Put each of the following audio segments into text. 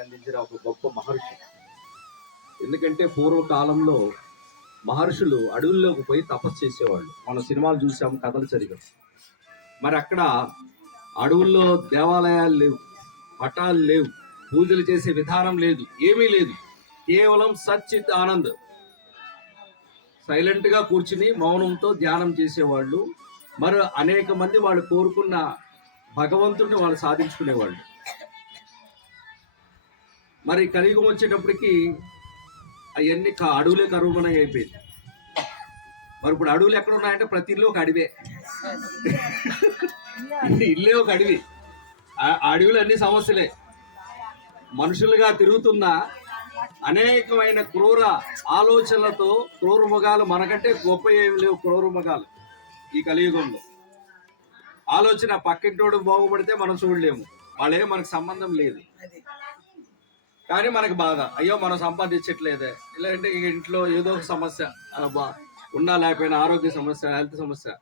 గొప్ప మహర్షి. ఎందుకంటే పూర్వకాలంలో మహర్షులు అడవుల్లోకి పోయి తపస్సు చేసేవాళ్ళు. మన సినిమాలు చూసాం కథలు చదివాం మరి అక్కడ అడవుల్లో దేవాలయాలు లేవు పటాలు లేవు పూజలు చేసే విధానం లేదు ఏమీ లేదు. కేవలం సచ్చిత్ ఆనంద్. సైలెంట్గా కూర్చుని మౌనంతో ధ్యానం చేసేవాళ్ళు. మరి అనేక మంది వాళ్ళు కోరుకున్న భగవంతుడిని వాళ్ళు సాధించుకునేవాళ్ళు. మరి కలియుగం వచ్చేటప్పటికి అవన్నీ క- అడవులే కరువుమనం అయిపోయింది. మరి ఇప్పుడు అడవులు ఎక్కడ ఉన్నాయంటే ప్రతి ఇల్లు ఒక అడవే. ఇల్లే ఒక అడవి. అడవులు అన్ని సమస్యలే. మనుషులుగా తిరుగుతున్న అనేకమైన క్రూర ఆలోచనలతో క్రూర మృగాలు మనకంటే గొప్ప ఏమి లేవు క్రూర మృగాలు ఈ కలియుగంలో. ఆలోచన పక్కింటోడు బాగుపడితే మనం చూడలేము. వాళ్ళే మనకు సంబంధం లేదు. కానీ మనకు బాధ. అయ్యో మనం సంపాదించట్లేదే. లేదంటే ఇంట్లో ఏదో ఒక సమస్య. అబ్బా ఉన్నా లేకపోయినా ఆరోగ్య సమస్య హెల్త్ సమస్య.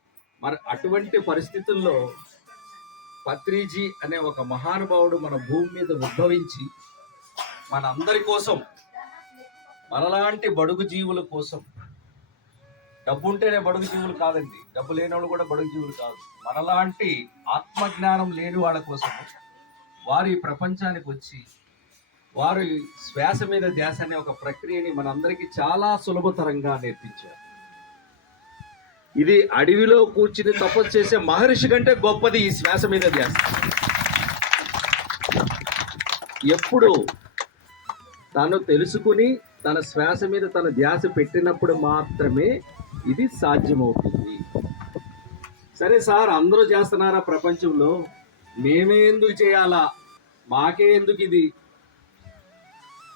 మరి అటువంటి పరిస్థితుల్లో పత్రిజీ అనే ఒక మహానుభావుడు మన భూమి మీద ఉద్భవించి మన అందరి కోసం మనలాంటి బడుగు జీవుల కోసం డబ్బు ఉంటేనే బడుగు జీవులు కాదండి. డబ్బు లేని వాళ్ళు కూడా బడుగు జీవులు కాదు. మనలాంటి ఆత్మజ్ఞానం లేని వాళ్ళ కోసం వారు ఈ ప్రపంచానికి వచ్చి వారు శ్వాస మీద ధ్యాస అనే ఒక ప్రక్రియని మనందరికీ చాలా సులభతరంగా నేర్పించారు. ఇది అడవిలో కూర్చుని తపస్సు చేసే మహర్షి కంటే గొప్పది ఈ శ్వాస మీద ధ్యాస. ఎప్పుడు తను తెలుసుకుని తన శ్వాస మీద తన ధ్యాస పెట్టినప్పుడు మాత్రమే ఇది సాధ్యమవుతుంది. సరే సార్ అందరూ చేస్తున్నారా ప్రపంచంలో? మేమే ఎందుకు చేయాలా? మాకే ఎందుకు ఇది?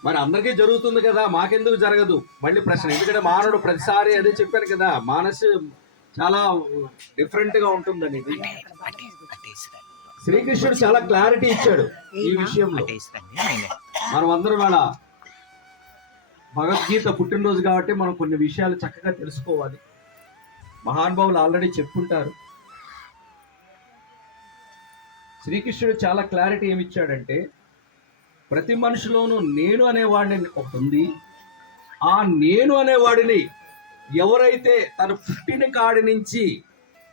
మరి అందరికీ జరుగుతుంది కదా మాకెందుకు జరగదు? మళ్ళీ ప్రశ్న. ఎందుకంటే మానవుడు ప్రతిసారి అదే చెప్పాను కదా మానసు చాలా డిఫరెంట్గా ఉంటుందని. శ్రీకృష్ణుడు చాలా క్లారిటీ ఇచ్చాడు ఈ విషయంలో. మనం అందరం వాళ్ళ భగవద్గీత పుట్టినరోజు కాబట్టి మనం కొన్ని విషయాలు చక్కగా తెలుసుకోవాలి. మహానుభావులు ఆల్రెడీ చెప్పుంటారు. శ్రీకృష్ణుడు చాలా క్లారిటీ ఏమి ఇచ్చాడంటే ప్రతి మనిషిలోనూ నేను అనేవాడిని ఒకటి ఉంది ఆ నేను అనేవాడిని ఎవరైతే తన పుట్టిన కాడి నుంచి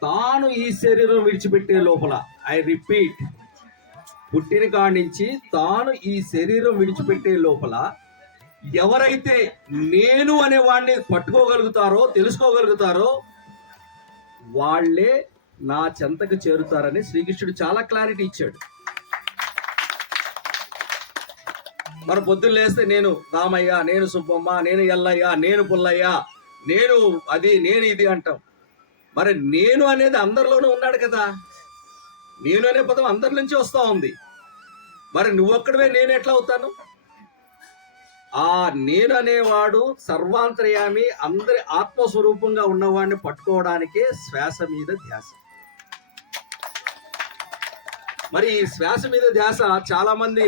తాను ఈ శరీరం విడిచిపెట్టే లోపల ఐ రిపీట్ పుట్టిన కాడి నుంచి తాను ఈ శరీరం విడిచిపెట్టే లోపల ఎవరైతే నేను అనే వాడిని పట్టుకోగలుగుతారో తెలుసుకోగలుగుతారో వాళ్ళే నా చెంతకు చేరుతారని శ్రీకృష్ణుడు చాలా క్లారిటీ ఇచ్చాడు. మన పొద్దున్న లేస్తే నేను రామయ్య నేను సుబ్బమ్మ నేను ఎల్లయ్య నేను పుల్లయ్య నేను అది నేను ఇది అంటాం. మరి నేను అనేది అందరిలోనూ ఉన్నాడు కదా. నేను అనే పదం అందరి నుంచి వస్తూ ఉంది. మరి నువ్వొక్కడవే నేను ఎట్లా అవుతాను? ఆ నేను అనేవాడు సర్వాంతర్యామి అందరి ఆత్మస్వరూపంగా ఉన్నవాడిని పట్టుకోవడానికే శ్వాస మీద ధ్యాస. మరి ఈ శ్వాస మీద ధ్యాస చాలా మంది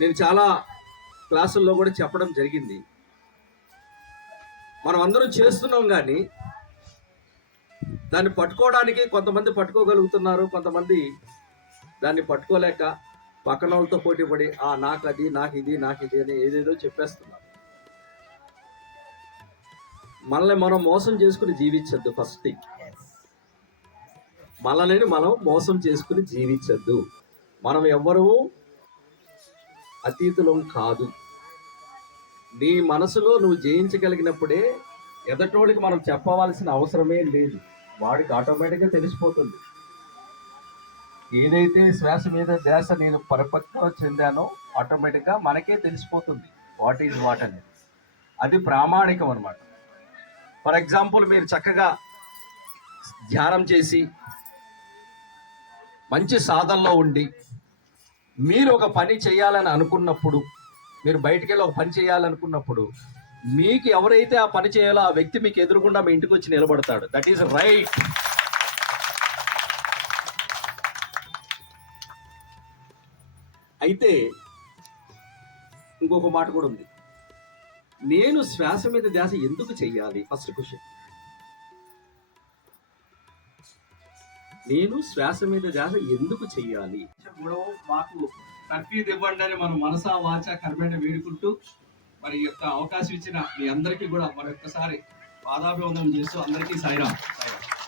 నేను చాలా క్లాసుల్లో కూడా చెప్పడం జరిగింది. మనం అందరం చేస్తున్నాం కానీ దాన్ని పట్టుకోవడానికి కొంతమంది పట్టుకోగలుగుతున్నారు కొంతమంది దాన్ని పట్టుకోలేక పక్కన వాళ్ళతో పోటీ పడి ఆ నాకు అది నాకు ఇది నాకు ఇది అని ఏదేదో చెప్పేస్తున్నారు. మనల్ని మనం మోసం చేసుకుని జీవించద్దు ఫస్ట్. థింగ్ మనల్ని మనం మోసం చేసుకుని జీవించద్దు. మనం ఎవ్వరూ అతీతులం కాదు. నీ మనసులో నువ్వు జయించగలిగినప్పుడే ఎదటోడికి మనం చెప్పవలసిన అవసరమే లేదు. వాడికి ఆటోమేటిక్గా తెలిసిపోతుంది. ఏదైతే శ్వాస మీద ధ్యాస నేను పరిపక్వం చెందానో ఆటోమేటిక్గా మనకే తెలిసిపోతుంది వాట్ ఈజ్ వాట్ అనేది. అది ప్రామాణికం అనమాట ఫర్ ఎగ్జాంపుల్ మీరు చక్కగా ధ్యానం చేసి మంచి సాధనలో ఉండి మీరు ఒక పని చేయాలని అనుకున్నప్పుడు మీరు బయటికి వెళ్ళి ఒక పని చేయాలనుకున్నప్పుడు మీకు ఎవరైతే ఆ పని చేయాలో ఆ వ్యక్తి మీకు ఎదురుకుండా మీ ఇంటికి వచ్చి నిలబడతాడు. దట్ ఈస్ రైట్ అయితే ఇంకొక మాట కూడా ఉంది. నేను శ్వాస మీద ధ్యాస ఎందుకు చెయ్యాలి ఫస్ట్ క్వశ్చన్ నేను శ్వాస మీద ధ్యాస ఎందుకు చెయ్యాలి? గొడవ మాకు తర్ఫీదు ఇవ్వండి అని మనం మనసా వాచ కర్మేట వేడుకుంటూ మరి యొక్క అవకాశం ఇచ్చిన మీ అందరికీ కూడా మరొకసారి పాదాభివందనం చేస్తూ అందరికీ సాయిరాం. సాయిరాం.